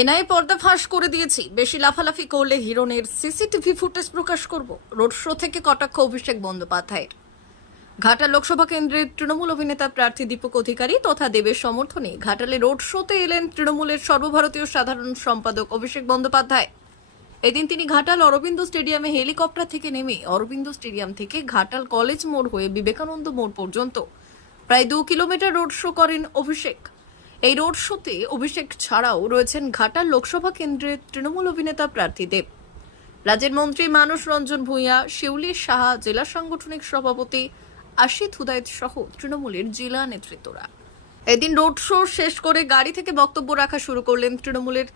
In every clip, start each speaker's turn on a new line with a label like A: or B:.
A: NI পর্দা ফাঁস করে দিয়েছি। বেশি লাফালাফি করলে হিরণের সিসিটিভি ফুটেজ প্রকাশ করব। রোড শো থেকে কটাক্ষ অভিষেক বন্দ্যোপাধ্যায়ের। ঘাটাল লোকসভা কেন্দ্রের তৃণমূল অভিনেতা প্রার্থী দীপক অধিকারী তথা দেবের সমর্থনে ঘাটালে রোড শোতে এলেন তৃণমূলের সর্বভারতীয় সাধারণ সম্পাদক অভিষেক বন্দ্যোপাধ্যায়। এদিন তিনি ঘাটাল অরবিন্দ স্টেডিয়ামে হেলিকপ্টার থেকে নেমে অরবিন্দ স্টেডিয়াম থেকে ঘাটাল কলেজ মোড় হয়ে বিবেকানন্দ মোড় পর্যন্ত। প্রায় দু কিলোমিটার রোড শো করেন অভিষেক। এই রোড শোতে অভিষেক ছাড়াও রয়েছেন ঘাটাল লোকসভা কেন্দ্রের তৃণমূল অভিনেতা প্রার্থী দেব। রাজ্যের মন্ত্রী মানস রঞ্জন ভূঁইয়া, শিউলি সাহা, জেলা সাংগঠনিক সভাপতি আশিত হুদায়ত সহ তৃণমূলের জেলা নেতৃত্বরা। এদিন রোড শো শেষ করে গাড়ি থেকে বক্তব্য রাখা শুরু করলেন তৃণমূলের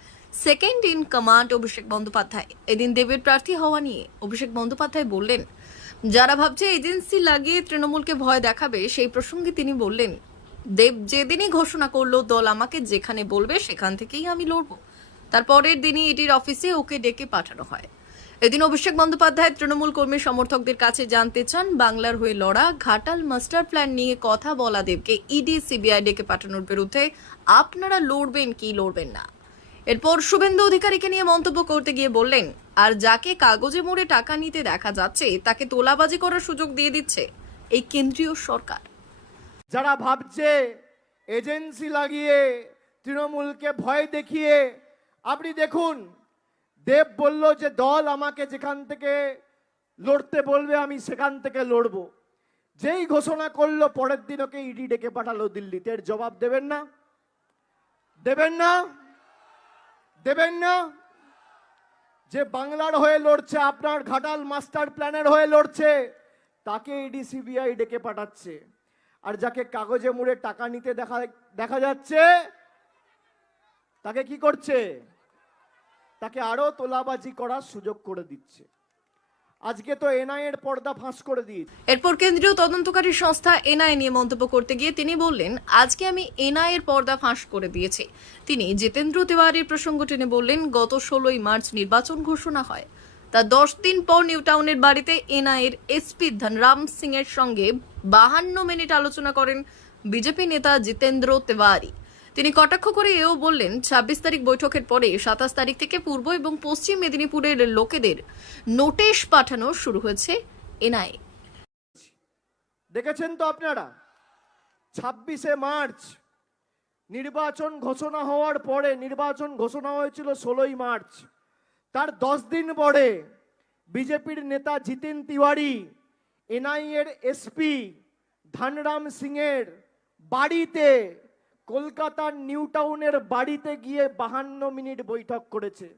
A: second in command Abhishek Bandyopadhyay. এদিন দেবের প্রার্থী হওয়া নিয়ে অভিষেক বন্দ্যোপাধ্যায় বললেন, যারা ভাবছে এজেন্সি লাগিয়ে তৃণমূলকে ভয় দেখাবে, সেই প্রসঙ্গে তিনি বললেন দেব যেদিনই ঘোষণা করল, দল আমাকে যেখানে বলবে সেখান থেকেই আমি লড়বো। তারপরের দিনই এটির অফিসে ওকে ডেকে পাঠানো হয়। এদিন অভিষেক বন্দ্যোপাধ্যায় তৃণমূল কর্মী সমর্থকদের কাছে জানতে চান, বাংলার হয়ে লড়া ঘাটাল মাস্টার প্ল্যান নিয়ে কথা বলা দেবকে ইডি সিবিআই ডেকে পাঠানোর বিরুদ্ধে আপনারা লড়বেন কি লড়বেন না? এরপর শুভেন্দু অধিকারীকে নিয়ে মন্তব্য করতে গিয়ে বললেন, আর যাকে কাগজে মোড়ে টাকা নিতে দেখা যাচ্ছে, তাকে তোলাবাজি করার সুযোগ দিয়ে দিচ্ছে এই কেন্দ্রীয় সরকার।
B: যারা ভাবছে এজেন্সি লাগিয়ে তৃণমূলকে ভয় দেখিয়ে, আপনি দেখুন, দেব বলল যে দল আমাকে যেখান থেকে লড়তে বলবে, আমি সেখান থেকে লড়ব। যেই ঘোষণা করল, পরের দিন ওকে ইডি ডেকে পাঠালো দিল্লিতে। এর জবাব দেবেন না? দেবেন না? দেবেন না? যে বাংলার হয়ে লড়ছে, আপনার ঘাটাল মাস্টার প্ল্যানের হয়ে লড়ছে, তাকে ইডি সিবিআই ডেকে পাঠাচ্ছে। আর যাকে কাগজে মুড়ে টাকা নিতে দেখা দেখা যাচ্ছে, তাকে কি করছে? তাকে আরও তোলাবাজি করার সুযোগ করে দিচ্ছে। আজকে তো এনআই এর পর্দা ফাঁস করে দিয়েছে।
A: এরপর কেন্দ্রীয় তদন্তকারী সংস্থা এনআই নিয়ে মন্তব্য করতে গিয়ে তিনি বললেন, আজকে আমি এনআই এর পর্দা ফাঁস করে দিয়েছি। তিনি জিতেন্দ্র তিওয়ারির প্রসঙ্গ টেনে বললেন, গত ষোলোই মার্চ নির্বাচন ঘোষণা হয়। তার দশ দিন পর নিউ টাউনের বাড়িতে এনআই এর এসপি ধনরাম সিং এর সঙ্গে বাহান্ন মিনিট আলোচনা করেন বিজেপি নেতা জিতেন্দ্র তিওয়ারি। তিনি কটাক্ষ করে এও বললেন, ছাব্বিশ তারিখ বৈঠকের পরে সাতাশ তারিখ থেকে পূর্ব এবং পশ্চিম মেদিনীপুরের লোকেদের নোটিশ পাঠানো শুরু হয়েছে এনআই
B: দেখেছেন তো আপনারা? ছাব্বিশে মার্চ, নির্বাচন ঘোষণা হওয়ার পরে নির্বাচন ঘোষণা হয়েছিল ষোলোই মার্চ। তার দশ দিন পরে বিজেপির নেতা জিতেন তিওয়ারি, এনআইএর এসপি ধনরাম সিংয়ের বাড়িতে, কলকাতার নিউ টাউনের বাড়িতে গিয়ে বাহান্ন মিনিট বৈঠক করেছে।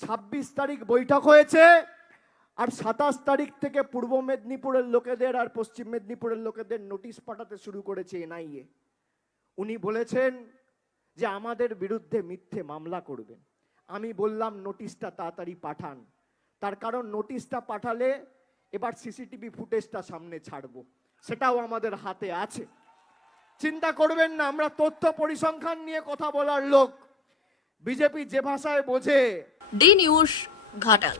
B: ছাব্বিশ তারিখ বৈঠক হয়েছে আর সাতাশ তারিখ থেকে পূর্ব মেদিনীপুরের লোকেদের আর পশ্চিম মেদিনীপুরের লোকেদের নোটিশ পাঠাতে শুরু করেছে এনআইএ। উনি বলেছেন যে আমাদের বিরুদ্ধে মিথ্যে মামলা করবেন। আমি বললাম নোটিশটা তাড়াতাড়ি পাঠান। তার কারণ নোটিশটা পাঠালে এবার সিসিটিভি ফুটেজটা সামনে ছাড়ব। সেটাও আমাদের হাতে আছে। চিন্তা করবেন না, আমরা তথ্য পরিসংখ্যান নিয়ে কথা বলার লোক। বিজেপি যে ভাষায় বোঝে
A: ডি নিউজ ঘাটাল